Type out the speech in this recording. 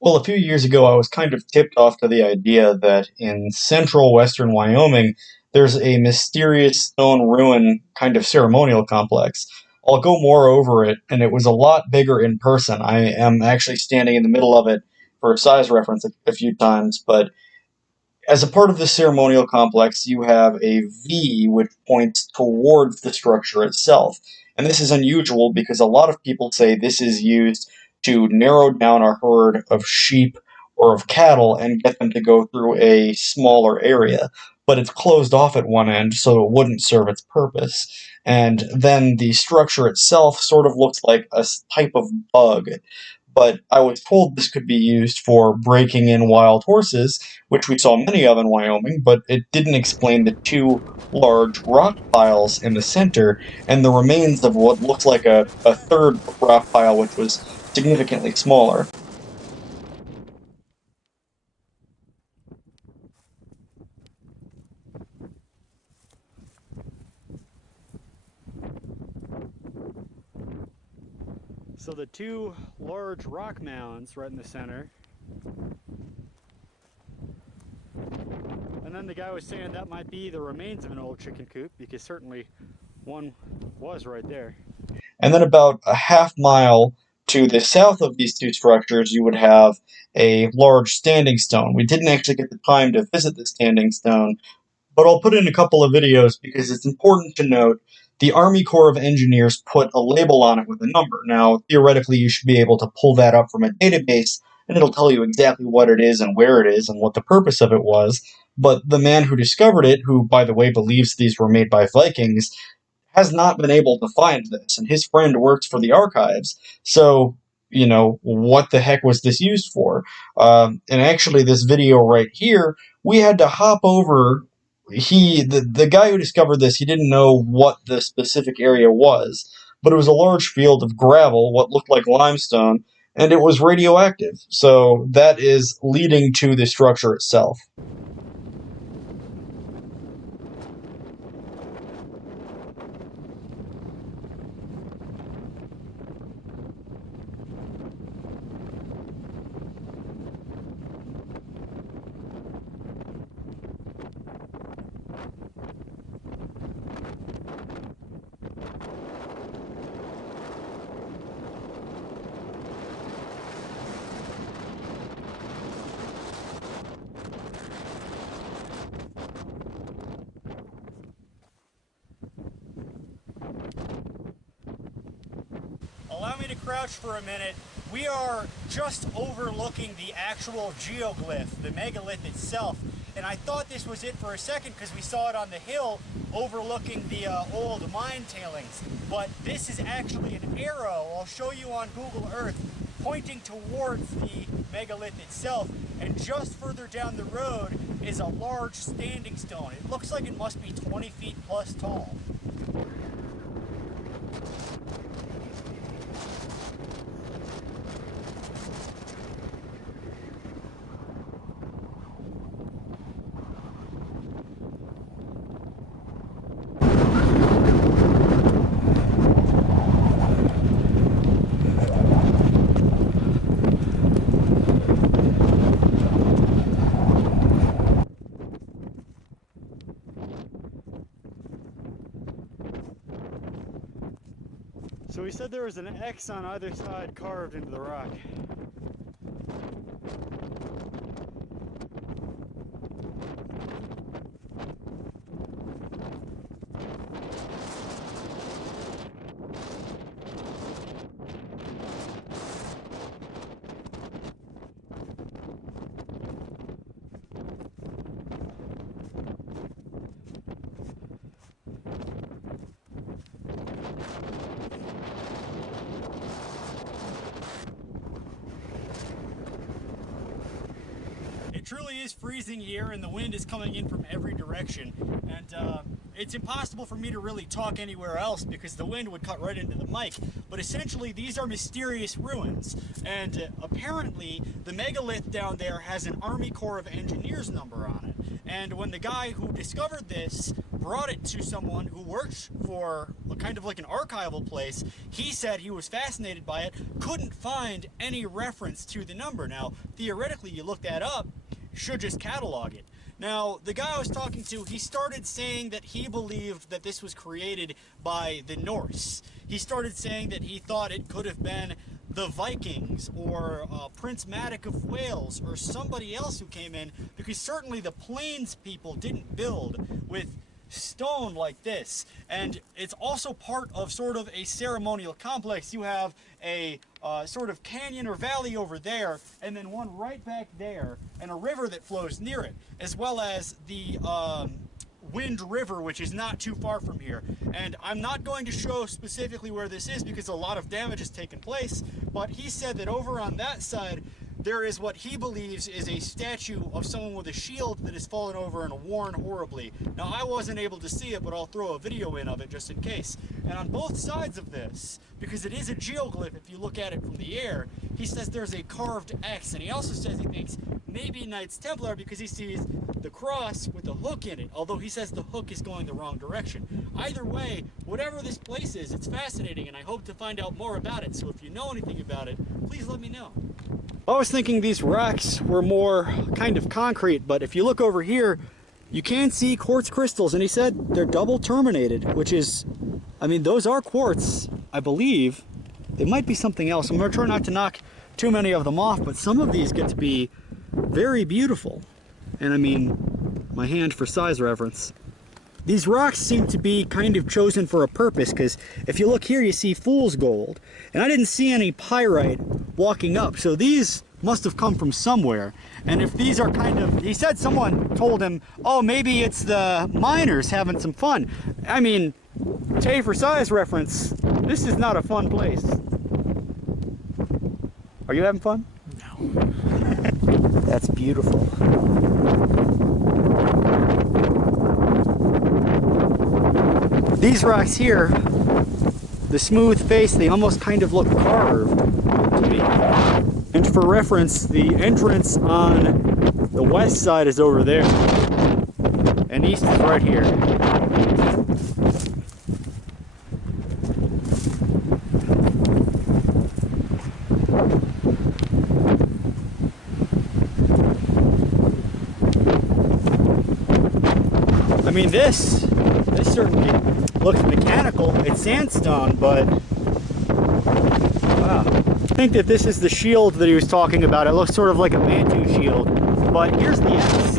Well, a few years ago, I was kind of tipped off to the idea that in central western Wyoming, there's a mysterious stone ruin kind of ceremonial complex. I'll go more over it, and it was a lot bigger in person. I am actually standing in the middle of it for size reference a few times, but as a part of the ceremonial complex, you have a V which points towards the structure itself. And this is unusual because a lot of people say this is used to narrow down a herd of sheep or of cattle and get them to go through a smaller area. But it's closed off at one end, so it wouldn't serve its purpose. And then the structure itself sort of looks like a type of bug. But I was told this could be used for breaking in wild horses, which we saw many of in Wyoming, but it didn't explain the two large rock piles in the center and the remains of what looks like a third rock pile, which was significantly smaller. So the two large rock mounds right in the center. And then the guy was saying that might be the remains of an old chicken coop, because certainly one was right there. And then about a half mile to the south of these two structures, you would have a large standing stone. We didn't actually get the time to visit the standing stone, but I'll put in a couple of videos because it's important to note the Army Corps of Engineers put a label on it with a number. Now, theoretically, you should be able to pull that up from a database and it'll tell you exactly what it is and where it is and what the purpose of it was. But the man who discovered it, who, by the way, believes these were made by Vikings, has not been able to find this, and his friend works for the archives. So, what the heck was this used for? And actually, this video right here, we had to hop over. The guy who discovered this, he didn't know what the specific area was, but it was a large field of gravel, what looked like limestone, and it was radioactive. So that is leading to the structure itself. Allow me to crouch for a minute. We are just overlooking the actual geoglyph, the megalith itself. And I thought this was it for a second because we saw it on the hill overlooking the old mine tailings. But this is actually an arrow, I'll show you on Google Earth, pointing towards the megalith itself. And just further down the road is a large standing stone. It looks like it must be 20 feet plus tall. So he said there was an X on either side carved into the rock. It truly is freezing here and the wind is coming in from every direction, and it's impossible for me to really talk anywhere else because the wind would cut right into the mic. But essentially these are mysterious ruins, and apparently the megalith down there has an Army Corps of Engineers number on it. And when the guy who discovered this brought it to someone who worked for kind of like an archival place, he said he was fascinated by it, couldn't find any reference to the number. Now, theoretically, you look that up, you should just catalog it. Now, the guy I was talking to, he started saying that he believed that this was created by the Norse. He started saying that he thought it could have been the Vikings or Prince Madoc of Wales or somebody else who came in, because certainly the Plains people didn't build with stone like this. And it's also part of sort of a ceremonial complex. You have a sort of canyon or valley over there, and then one right back there, and a river that flows near it, as well as the Wind River, which is not too far from here. And I'm not going to show specifically where this is because a lot of damage has taken place, but he said that over on that side there is what he believes is a statue of someone with a shield that has fallen over and worn horribly. Now, I wasn't able to see it, but I'll throw a video in of it just in case. And on both sides of this, because it is a geoglyph if you look at it from the air, he says there's a carved X, and he also says he thinks maybe Knights Templar because he sees the cross with a hook in it, although he says the hook is going the wrong direction. Either way, whatever this place is, it's fascinating, and I hope to find out more about it. So if you know anything about it, please let me know. I was thinking these rocks were more kind of concrete, but if you look over here, you can see quartz crystals, and he said they're double terminated, which is, I mean, those are quartz, I believe. They might be something else. I'm going to try not to knock too many of them off, but some of these get to be very beautiful. And I mean, my hand for size reference. These rocks seem to be kind of chosen for a purpose, because if you look here, you see fool's gold. And I didn't see any pyrite walking up, so these must have come from somewhere. And if these are kind of, he said someone told him, oh, maybe it's the miners having some fun. I mean, Tay for size reference, this is not a fun place. Are you having fun? No. That's beautiful. These rocks here, the smooth face, they almost kind of look carved to me. And for reference, the entrance on the west side is over there, and east is right here. I mean, this certainly looks mechanical. It's sandstone, but wow. I think that this is the shield that he was talking about. It looks sort of like a Mantu shield, but here's the X.